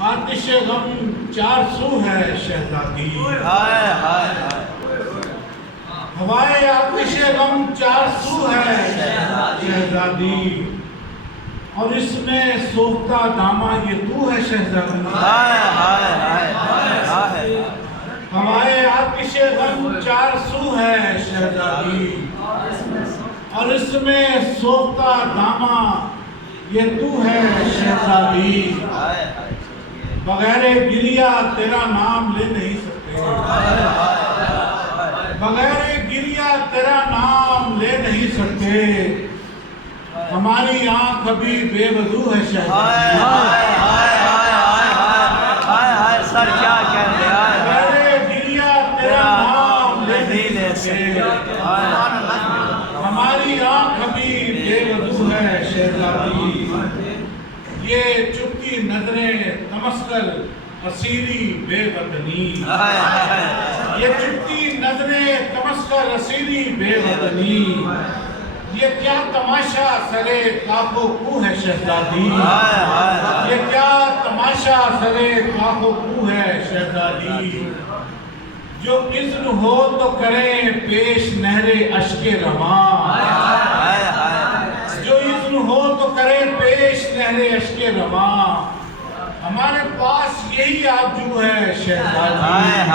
آتش غم چار سو ہے شہزادی، ہوائے آتش غم چار سو ہے شہزادی، اور اس میں سوختہ دامہ یہ تو ہے شہزادی۔ ہوائے آتش غم چار سو ہے شہزادی، اور اس میں سوختہ دامہ یہ تو ہے شہزادی، بغیر گریہ تیرا نام لے نہیں سکتے، بغیر گریہ تیرا نام لے نہیں سکتے، ہماری آنکھ ابھی بے وضو ہے شہزادی۔ سر کیا کہتے ہیں، بغیر گریہ تیرا نام لے نہیں سکتے، ہماری آنکھ ابھی بے وضو ہے شہزادی۔ یہ چپتی نظریں تمسکر اسیری بے وطنی، یہ چپتی نظریں تمسکر اسیری بے وطنی، یہ کیا تماشا سرے کاف و کو ہے شہزادی، یہ کیا تماشا سرے کاف و کو ہے شہزادی، جو اذن ہو تو کریں پیش نہر اشک رواں، جو اذن ہو تو کریں پیش نہر اشک رواں، ہمارے پاس یہی آبجو ہے شہزادی،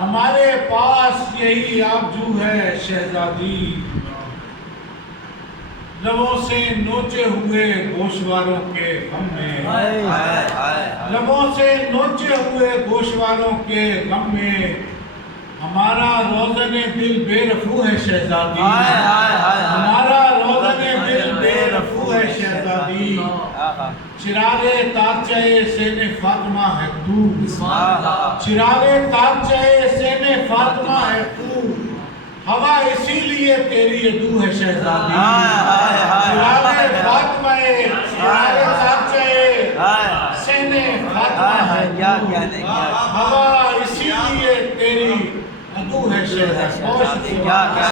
ہمارے پاس یہی آبجو ہے شہزادی، لبوں سے نوچے ہوئے گوشواروں کے غم میں، لبوں سے نوچے ہوئے گوشواروں کے غم میں، ہمارا روزن دل بے رفو ہے شہزادی، ہمارا روزن دل بے رفو ہے شہزادی، چراغ تارچہ سین فاطمہ ہے تو، چراغ تارچہ سین فاطمہ ہے تو، ہوا اسی لیے تیری ادو ہے شہزادی، چراغ فاطمہ چراغ تارچہ سین فاطمہ ہے تو، ہوا اسی لیے تیری ادو ہے شہزادی۔